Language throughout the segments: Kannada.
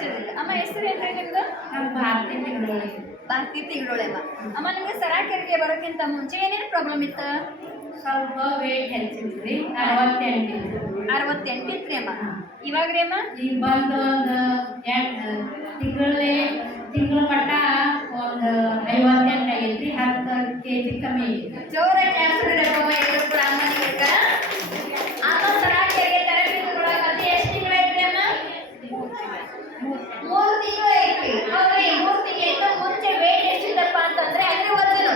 ಹಚ್ಚೋದಿಲ್ಲ. ಅಮ್ಮ ಹೆಸರು ಏನ್ರಿ ನಿಮ್ದು? ನಮ್ಮ ಭಾರತಿ ತಿಂಗಳೊಳಗೆ ಭಾರತಿ ತಿಂಗಳೊಳೆ ಅಮ್ಮ. ಅಮ್ಮ ನಿಮ್ಗೆ ಸರಾಕೆರಿಗೆ ಬರೋಕ್ಕಿಂತ ಮುಂಚೆ ಏನೇನು ಪ್ರಾಬ್ಲಮ್ ಇತ್ತು? ಸ್ವಲ್ಪ ವೇಟ್ ಹೆಚ್ಚಿದ್ರಿ 68 68 ಇತ್ರಿ ಅಮ್ಮ. ಇವಾಗ ರೀ ಅಮ್ಮ? ಈಗ ಬಂದು ಒಂದು 2 ತಿಂಗಳ ಮಟ್ಟ ಒಂದು 58 ಆಗೈತ್ರಿ. 10 kg ಕಮ್ಮಿ ಆಗೈತಿ. ಜೋರಾಗಿ ಜಾಸ್ತಿ ಕೂಡ ಅಮ್ಮನಿಗೆ ಹೇಳ್ತಾರ. ಅಮ್ಮ ಸರಾಕೆರಿಗೆ ತರಬೇತಿ ತಗೊಳಕ್ಕೆ ಅದು ಎಷ್ಟು ತಿಂಗಳು ಐತ್ರಿ ಅಮ್ಮ? 3 ತಿಂಗಳು ಐತ್ರಿ. ಹೌದ್ರಿ, 3 ತಿಂಗಳು ಐತೆ. ಮುಂಚೆ ವೇಟ್ ಎಷ್ಟಿದ್ದಪ್ಪ ಅಂತಂದ್ರೆ ಅದ್ರ ವಜನ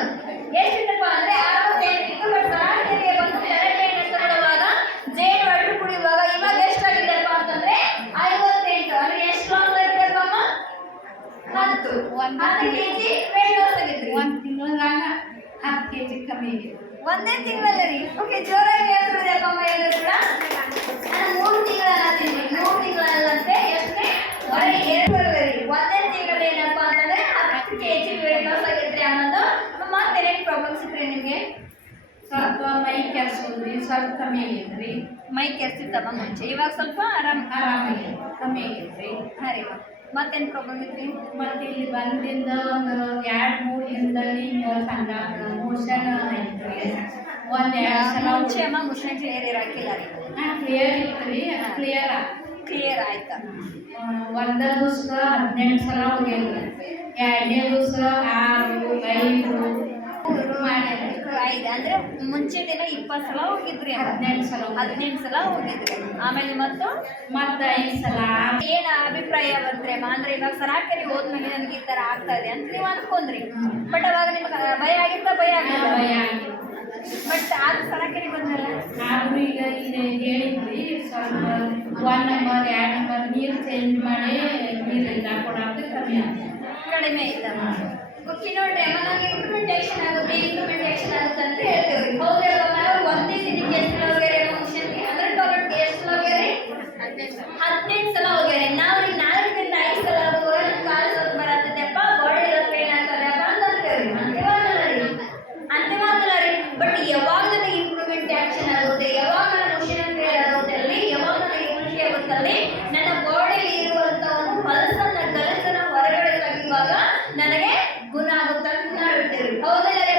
ಎಷ್ಟಿದ್ದಪ್ಪ ಅಂದ್ರೆ 68 ಇತ್ತು. ಬಟ್ ಸರಾಕೆರಿಗೆ ಬಂದು ತರಬೇತಿ ತಗೊಳ್ಳುವಾಗ ಜೇನು ಅಡ್ಡು ಕುಡಿಯುವಾಗ ಇವಾಗ ಎಷ್ಟಾಗಿದ್ದಪ್ಪ ಅಂತಂದ್ರೆ 58. ಅಂದ್ರೆ ಎಷ್ಟು ಲಾಸ್ ಆಗಿದ್ದಪ್ಪ ಅಮ್ಮ? 10 kg ವೇಟ್ ಲಾಸ್ ಆಗಿದ್ರಿ. 1 ತಿಂಗಳಾಗ 10 kg ಕಮ್ಮಿ ಆಗೈತಿ. ಒಂದೇ ತಿಂಗಳಲ್ಲ ರೀ. ಓಕೆ, ಜೋರಾಗಿ ಹೇಳ್ತಿದ್ದಪ್ಪ ಅಮ್ಮ ಎಲ್ಲರೂ ಕೂಡ. ನಾನು 3 ತಿಂಗಳಲ್ಲ ತಿಂದ್ರಿ. 3 ತಿಂಗಳಲ್ಲಂತೆ ಎಷ್ಟೇ ಹೊರಗೆ 2 ರೀ. ಒಂದೇ ತಿಂಗಳು ಏನಪ್ಪ ಅಂತಂದ್ರೆ 10 kg ವೇಟ್ ಲಾಸ್ ಆಗೈತ್ರಿ ಅನ್ನೋದು. ಮತ್ತೇನೇನು ಪ್ರಾಬ್ಲಮ್ಸ್ ಇತ್ರಿ ನಿಮಗೆ? ಸ್ವಲ್ಪ ಮೈ ಕೆರ್ಸೋದ್ರಿ, ಸ್ವಲ್ಪ ಕಮ್ಮಿ ಆಗೈತ್ರಿ. ಮೈ ಕೆರ್ಸಿತ್ತಮ್ಮ ಮುಂಚೆ, ಇವಾಗ ಸ್ವಲ್ಪ ಆರಾಮಾಗಿ ಕಮ್ಮಿ ಆಗೈತ್ರಿ. ಹಾಂ ರೀ. ಮತ್ತೇನು ಪ್ರಾಬ್ಲಮ್ ಇತ್ರಿ? ಮತ್ತೆ ಇಲ್ಲಿ ಬಂದಿಂದ ಒಂದು 2-3 ದಿನದಲ್ಲಿ ಮೋಷನ್ ಐತ್ರಿ. 1-2 ಸಲ ಮುಂಚೆ ಅಮ್ಮ ಮುಷನ್ ಕ್ಲಿಯರ್ ಇರಾಕಿಲ್ಲ ರೀ. ಕ್ಲಿಯರ್ ಇತ್ತು ರೀ. ಕ್ಲಿಯರ್ ಆಯ್ತಾ? ಒಂದೇ ದಿವಸ 18 ಸಲ ಹೋಗಿಲ್ಲ. 2ನೇ ದಿವಸ 6, 5 ಮಾಡಿದ್ರಿ. 5 ಅಂದ್ರೆ ಮುಂಚೆ ದಿನ 20 ಸಲ ಹೋಗಿದ್ರಿ. 18 ಸಲ ಹೋಗಿದ್ರಿ. ಆಮೇಲೆ ಮತ್ತು 5 ಸಲ. ಏನ್ ಅಭಿಪ್ರಾಯ ಬಂತ್ರಿ ಅಮ್ಮ? ಅಂದ್ರೆ ಇವಾಗ ಸರಾಕರಿ ಹೋದ್ಮೇಲೆ ನನಗೆ ಈ ತರ ಆಗ್ತಾ ಇದೆ ಅಂತ ನೀವು ಅನ್ಕೊಂಡ್ರಿ. ಬಟ್ ಅವಾಗ ನಿಮ್ಗೆ ಭಯ ಆಗಿತ್ತ? ಭಯ ಆಗಿತ್ತು. ಬಟ್ ಆಗ ಸರಾಕರಿ ಬಂದಲ್ಲ ಆದ್ರೂ ಈಗ ಹೇಳಿದ್ರಿ ಸ್ವಲ್ಪ 1 ನಂಬರ್ 2 ನಂಬರ್ ನೀರು ಚೇಂಜ್ ಮಾಡಿ ನೀರಿಂದ ಕೊಡೋದು ಕಡಿಮೆ ಐತಮ್ಮ. ಓಕೆ ನೋಡ್ರಿ ಅಮ್ಮ, ನನಗೆ ಇಂಪ್ಲಿಮೆಂಟೇಷನ್ ಆಗುತ್ತೆ ಅಂತ ಹೇಳ್ತೇವ್ರಿ. ಹೌದ್ರಿ ಅಮ್ಮ? ಒಂದೇ ದಿನಕ್ಕೆ ಎಷ್ಟು ಸಲ ಹೋಗ್ಯಾರ ಮುಷನ್ಗೆ? ಅಂದ್ರೆ ಟಾಯ್ಲೆಟ್ಗೆ ಎಷ್ಟು ಸಲ ಹೋಗ್ಯಾರಿ? 18 ಸಲ ಹೋಗ್ಯಾರಿ. ನಾವು ರೀ 4ರಿಂದ 5 ಸಲ ಹೋಗೋರು ಕಾಲು ಸ್ವಲ್ಪ ಬರತ್ತದಪ್ಪ, ಬಾಡಿ ಎಲ್ಲ ಪೇನ್ ಆಗ್ತದಪ್ಪ ಅಂತ ಅಂತೇವ್ರಿ. ಅಂತಿಮಲ್ಲ ರೀ. ಬಟ್ ಯಾವಾಗ ನನಗೆ ಇಂಪ್ಲಿಮೆಂಟೇಷನ್ ಆಗುತ್ತೆ, ಯಾವಾಗ ನನ್ನ ಮುಷನ್ ಕ್ಲಿಯರ್ ಆಗುತ್ತೆ ಅಲ್ಲಿ, ಯಾವಾಗ ನನಗೆ ಖುಷಿ ಆಗುತ್ತಲ್ಲಿ ನನ್ನ ಬಾಡಿಯಲ್ಲಿ ಇರುವಂತ ಒಂದು ಪಲ್ಸನ್ನ ಗಲಸನ್ನ ಹೊರಗಡೆ ತೆಗೆಯುವಾಗ ನನಗೆ ಗುಣ ಆಗುತ್ತೆ ಅಂತ ನಾವು ಹೇಳ್ತೇವೆ. ಹೌದಲ್ಲ ರೀ?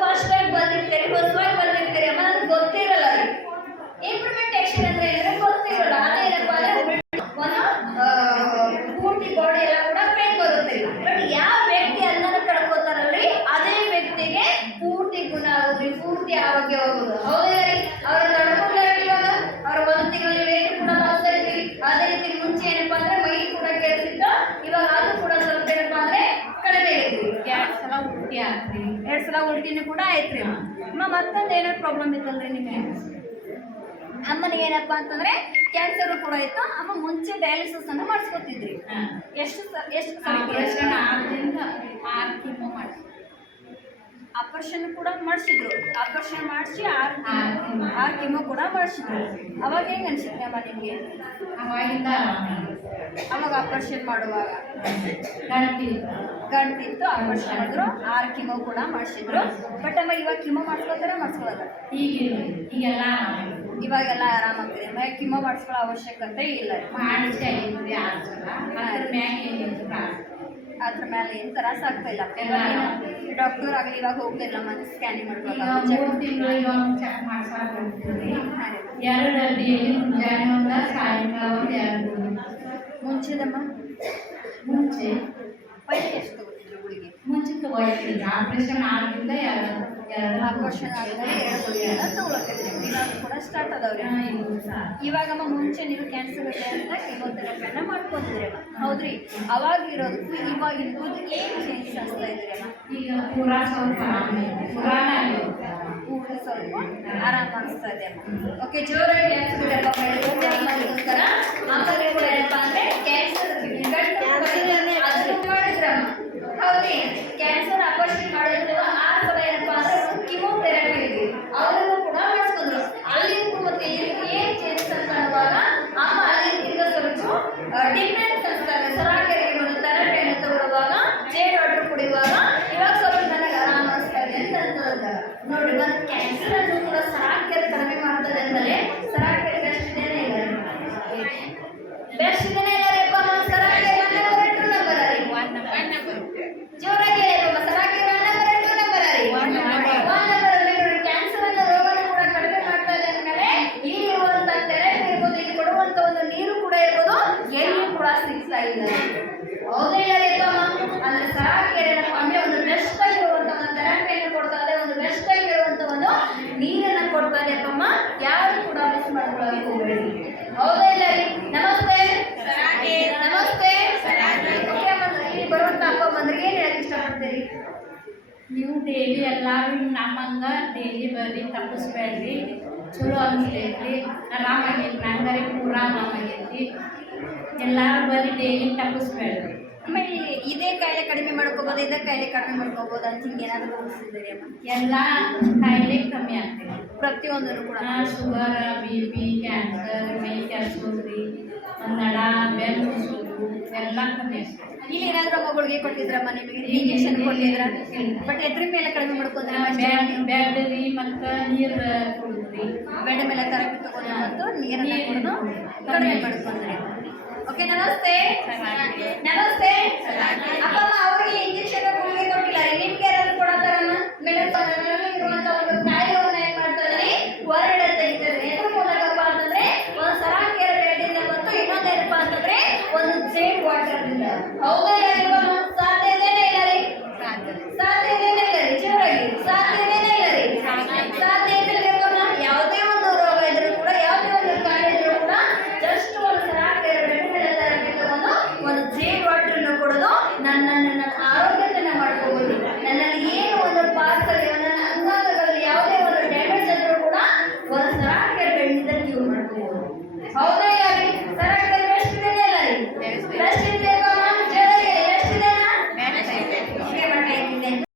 ಫಸ್ಟ್ ಟೈಮ್ ಬಂದಿರ್ತೀರಿ, ಹೊಸವಾಗಿ ಬಂದಿರ್ತೀರಿ ಅಮ್ಮ, ನನಗೆ ಗೊತ್ತಿರಲ್ಲ ರೀ ಇಂಪ್ಲಿಮೆಂಟೇಷನ್ ಅಂದ್ರೆ ಏನಂದ್ರೆ ಗೊತ್ತಿರಲ್ಲ. ಅದೇನಪ್ಪ ಅಂದ್ರೆ ಒಂದು ಪೂರ್ತಿ ಬಾಡಿ ಎಲ್ಲ ಕೂಡ ಪೇನ್ ಬರುತ್ತೆ. ಬಟ್ ಯಾವ ವ್ಯಕ್ತಿ ಅನ್ನನ ಕಳ್ಕೊತಾರಲ್ರಿ ಅದೇ ವ್ಯಕ್ತಿಗೆ ಪೂರ್ತಿ ಗುಣ ಆಗೋದ್ರಿ, ಪೂರ್ತಿ ಆರೋಗ್ಯ ಹೋಗೋದು. ಹೌದಾ ರೀ? ಅವ್ರ ತಡ್ಕೊಂಡ್ರಿ ಇವಾಗ ಅವ್ರ 1 ತಿಂಗಳಲ್ಲಿ ವೇಟ್ ಕೂಡ ಲಾಸ್ ಆಯ್ತೀವಿ. ಅದೇ ರೀತಿ ಮುಂಚೆ ಏನಪ್ಪಾ ಅಂದ್ರೆ ಮೈ ಕೂಡ ಕೆಡ್ಸಿತ್ತ, ಇವಾಗ ಅದು ಕೂಡ ಸ್ವಲ್ಪ ಏನಪ್ಪಾ ಅಂದ್ರೆ ಕಡಿಮೆ ಆಗೈತಿ. 2 ಸಲ ಉಲ್ಟಿ ಆಗ್ರಿ. 2 ಸಲ ಉಲ್ಟಿನೂ ಕೂಡ ಆಯ್ತ್ರಿ ಅಮ್ಮ. ಮತ್ತೊಂದು ಏನೋ ಪ್ರಾಬ್ಲಮ್ ಇತ್ತಲ್ರಿ ನಿಮಗೆ? ಅಮ್ಮನಿಗೆ ಏನಪ್ಪಾ ಅಂತಂದ್ರೆ ಕ್ಯಾನ್ಸರ್ ಕೂಡ ಇತ್ತು. ಅಮ್ಮ ಮುಂಚೆ ಡಯಾಲಿಸಿಸ್ ಅನ್ನು ಮಾಡಿಸ್ಕೊತಿದ್ರಿ. ಎಷ್ಟು ಆಪರೇಷನ್ ಆದ್ರಿಂದ 6 ಕಿಮೋ ಮಾಡಿಸಿ ಆಪರೇಷನ್ ಕೂಡ ಮಾಡಿಸಿದ್ರು. ಆಪರೇಷನ್ ಮಾಡಿಸಿ 6 ಕಿಮೋ ಕೂಡ ಮಾಡಿಸಿದ್ರು. ಅವಾಗ ಹೆಂಗೆ ಅನ್ಸಿದ್ರಿ ಅಮ್ಮ ನಿಮಗೆ? ಅವಾಗಿಂದ ಅವಾಗ ಆಪರೇಷನ್ ಮಾಡುವಾಗ ಗಂಟಿತ್ತು. ಆಪರೇಷನ್ ಮಾಡಿದ್ರು, 6 ಕಿಮೋ ಕೂಡ ಮಾಡಿಸಿದ್ರು. ಬಟ್ ಅಮ್ಮ ಇವಾಗ ಕಿಮೋ ಮಾಡಿಸ್ಕೊತಾರೆ ಮಾಡಿಸ್ಕೊಳ್ಳೋದು? ಈಗೆಲ್ಲ ಇವಾಗೆಲ್ಲ ಆರಾಮಾಗ್ತದೆ. ಆಮೇಲೆ ಕಿಮೋ ಮಾಡಿಸ್ಕೊಳ್ಳೋ ಅವಶ್ಯಕತೆ ಇಲ್ಲ. ಮಾಡಿಸಿ ಆಗಿದ್ರಿ 6 ಸಲ. ಅದ್ರ ಮ್ಯಾಗ ಏನಿತ್ತು ಅದ್ರ ಮೇಲೆ ಏನು ತ್ರಾಸ ಆಗ್ತಾ ಇಲ್ಲ. ಡಾಕ್ಟರ್ ಆಗಲಿ ಇವಾಗ ಹೋಗ್ತಿಲ್ಲ ಮತ್ತೆ ಸ್ಕ್ಯಾನಿಂಗ್ ಮಾಡ್ಬೇಕು. 3 ತಿಂಗಳಿಗೆ ಚೆಕ್ ಮಾಡ್ಸಕ್ಕೆ ಹೋಗ್ತೀವಿ. 2 ಡಬ್ಬಿ ಮುಂಜಾನೆ ಒಂದು, ಸಾಯಂಕಾಲ ಒಂದು 2. ಮುಂಚೆದಮ್ಮ ಮುಂಚೆ ಪೈಲೆ ಎಷ್ಟು ತಗೋತಿದ್ರು ಗುಳಿಗೆ? ಮುಂಚೆ ತಗೋಯ್ತಿದ್ವಿ. ಆಪರೇಷನ್ ಆಗಿಂದ 2 ಆಪರೇಷನ್ ಆದಮೇಲೆ 2 ಗುಳಿಗೆನ ತಗೊಳತ್ತಿದ್ರಿ. ಇವಾಗ ಕೂಡ ಸ್ಟಾರ್ಟ್ ಅದಾವ್ರಿ. ಇವಾಗಮ್ಮ ಮುಂಚೆ ನೀವು ಕ್ಯಾನ್ಸರ್ ಇದೆ ಅಂತ ಕೆಮೊಥೆರಪಿಯನ್ನ ಮಾಡ್ಕೊತಿದ್ರಿ ಅಮ್ಮ, ಹೌದ್ರಿ? ಅವಾಗ ಇರೋದಕ್ಕೂ ಇವಾಗಿಂದು ಏನು ಚೇಂಜಸ್ ಅನಿಸ್ತಾ ಇದ್ರಿ ಅಮ್ಮ? ಈಗ ಪೂರಾ ಸ್ವಲ್ಪ ಸ್ವಲ್ಪ ಆರಾಮ ಅನಿಸ್ತಾ ಇದೆ ಅಮ್ಮ. ಓಕೆ, ಜೋರಾಗಿ ಕ್ಯಾನ್ಸರ್ ಆಮೇಲೆ ಕೂಡ ಏನಪ್ಪ ಅಂದ್ರೆ ಕ್ಯಾನ್ಸರ್ ಮಾಡಿದ್ರಮ್ಮ, ಹೌದ್ರಿ? ಕ್ಯಾನ್ಸರ್ ಆಪರೇಷನ್ ಮಾಡಿದ್ರು 6 ಸಲ ಏನಪ್ಪ ಅಂದ್ರೆ ಕಿಮೋಥೆರಪಿ ಇದೆ, ಅವರನ್ನು ಕೂಡ ಮಾಡಿಸ್ಕೊಂಡ್ರು. ಅಲ್ಲಿಂದ ಮತ್ತೆ ಏನ್ ಚೇಂಜಸ್ ಅಂತ ಅನ್ನುವಾಗ ಅಮ್ಮ ಅಲ್ಲಿಂದ ಸ್ವಲ್ಪ ಡಿಫ್ರೆನ್ಸ್ ಅನ್ಸ್ತಾರೆ. ಸರಾಕೆರೆಗೆ ಒಂದು ಥೆರಪಿಯನ್ನು ತಗೊಳ್ಳುವಾಗ, ಜೇನು ವಾಟರ್ ಕುಡಿಯುವಾಗ ಇವಾಗ ಸ್ವಲ್ಪ ನನಗೆ ಆರಾಮ ಅನಿಸ್ತಾ ಇದೆ ಅಂತ ಅನ್ಕೊಂಡಾಗ ನೋಡಿ. ಒಂದು ಕ್ಯಾನ್ಸರ್ ಅನ್ನು ಕೂಡ ಸರಾಕೆರೆ ಕಡಿಮೆ ಮಾಡ್ತದೆ ಅಂದರೆ ಸರಾಕೆರೆ ಬೆಸ್ಟ್ ಇದೇನೇ ಇಲ್ಲ, ಬೆಸ್ಟ್ ಇದೇನೇ ಇಲ್ಲ ರೀ ಅಪ್ಪ. ಸರಾಕೆರೆ ಯಾರು ಕೂಡ ಮಿಸ್ ಮಾಡ್ಕೊಳ್ಳೋಕೆ ಹೋಗಬೇಡಿ. ಹೌದಾ ಇಲ್ಲ ರೀ? ನಮಸ್ತೆ ನಮಸ್ತೆ. ಓಕೆ ಅಮ್ಮ, ಇಲ್ಲಿ ಬರುವಂತ ಅಪ್ಪ ಅಮ್ಮಂದ್ರಿಗೆ ಏನು ಹೇಳಕ್ ಇಷ್ಟಪಡ್ತೀರಿ? ನೀವು ಡೈಲಿ ಎಲ್ಲರೂ ನಮ್ಮಂಗ ಡೈಲಿ ಬರ್ರಿ, ತಪ್ಪಿಸ್ಬೇಡ್ರಿ. ಚಲೋ ಅನಿಸ್ತೈತಿ, ಆರಾಮಾಗೈತಿ, ನಂಗರಿ ಪೂರ ಆರಾಮಾಗೈತಿ. ಎಲ್ಲರೂ ಬರ್ರಿ, ಡೈಲಿ ತಪ್ಪಿಸ್ಬೇಡ್ರಿ. ಆಮೇಲೆ ಇದೇ ಕಾಯಿಲೆ ಕಡಿಮೆ ಮಾಡ್ಕೋಬೋದು, ಇದೇ ಕಾಯಿಲೆ ಕಡಿಮೆ ಮಾಡ್ಕೋಬೋದು ಅಂತ ಹಿಂಗೆ ಏನಾದರೂ ಅನಿಸಿದ್ದೀರಿ ಅಮ್ಮ? ಎಲ್ಲ ಕಾಯಿಲೆ ಕಮ್ಮಿ ಆಗ್ತೈತಿ. ಪ್ರತಿಯೊಂದನ್ನು ಕೂಡ ಶುಗರ್, ಬಿ ಪಿ, ಕ್ಯಾನ್ಸರ್, ಮೈ ಕೆಲ್ಸೋದ್ರಿ, ನಡ, ಬೆನ್ನು ಸೋಲು ಎಲ್ಲ ಕಮ್ಮಿ ಆಗ್ತೈತಿ. ಇಲ್ಲಿ ಏನಾದರೂ ಮಗಳಿಗೆ ಕೊಟ್ಟಿದ್ರಮ್ಮ, ನಿಮಗೆ ಇಂಜೆಕ್ಷನ್ ಕೊಟ್ಟಿದ್ರ? ಬಟ್ ಎದ್ರ ಮೇಲೆ ಕಡಿಮೆ ಮಾಡ್ಕೋದ್ರೆ? ಬೆಡ್ ರೀ ಮತ್ತು ನೀರು ಕುಡಿದ್ರಿ. ಬೆಡ್ ಮೇಲೆ ತರಪಿ ತಗೊಂಡು ಮತ್ತು ನೀರನ್ನು ಕುಡಿದು ಕಡಿಮೆ ಮಾಡ್ಕೊಂಡ್ರಿ. ಓಕೆ ನಮಸ್ತೆ ನಮಸ್ತೆ. ಅಪ್ಪ ಅಮ್ಮ ಅವ್ರಿಗೆ ಇಂಜೆಕ್ಷನ್ ಗುಳಿಗೆ ಕೊಟ್ಟಿಲ್ಲ, ನಿಮ್ಗೆ ಯಾರಾದ್ರೂ ಕೊಡತ್ತಾರಮ್ಮ? ಮೇಡಮ್ ಇರುವಂತ ಒಂದು ಕಾಯಿಲೆವನ್ನ ಏನ್ ಮಾಡ್ತಾರೆ, ಹೊರಗಡೆ ತೆಗಿತಾರೆ. ಎದ್ರ ಮೂಲಕಪ್ಪ ಅಂತಂದ್ರೆ ಒಂದು ಸರಾಕಿಯರ ಬೆಡ್ಡಿಂದ ಮತ್ತು ಇನ್ನೊಂದೇನಪ್ಪ ಅಂತಂದ್ರೆ ಒಂದು ಜೇಡ್ ವಾಟರ್ ಇಂದ. ಹೌದಾ ಇಲ್ಲ? ಸಾಧ್ಯ ಇದೇನೇ ಇಲ್ಲ ರೀ? ಸಾಧ್ಯ ಇದೇನೇ ಇಲ್ಲ ರೀ? ಜೋರಾಗಿ ಸಾಧ್ಯ ಇದೇನೇ ಇಲ್ಲ ರೀ? ಸಾಧ್ಯ ಇದ್ದಿಲ್ಲ. ಯಾವುದೇ ಒಂದು ರೋಗ ಇದ್ರೂ ಕೂಡ, ಯಾವುದೇ ಒಂದು ಕಾಯಿಲೆ ಇದ್ರೂ ಕೂಡ ಜಸ್ಟ್ ಒಂದು ಸರಾಕಿಯರ ಬೆಡ್ಡಿನ ತರಬೇಕು ತಗೊಂಡು ಒಂದು ಜೇಡ್ ವಾಟರ್ ಅನ್ನು ಕೊಡೋದು ನನ್ನ ಆರೋಗ್ಯತೆಯನ್ನು ಮಾಡ್ಕೋಬಹುದು. ನನ್ನಲ್ಲಿ ಏನು ಒಂದು ಪಾರ್ಟ್ ನನ್ನ ಅಂಗಾಂಗಗಳಲ್ಲಿ ಯಾವುದೇ ಒಂದು ಡ್ಯಾಮೇಜ್ ಆದ್ರೂ ಕೂಡ ಒಂದು ಸರಾಕಿಯರ ಬೆಡ್ಡಿಂದ ಕ್ಯೂರ್ ಮಾಡ್ಕೋಬಹುದು. ಹೌದಾ ಇಲ್ಲ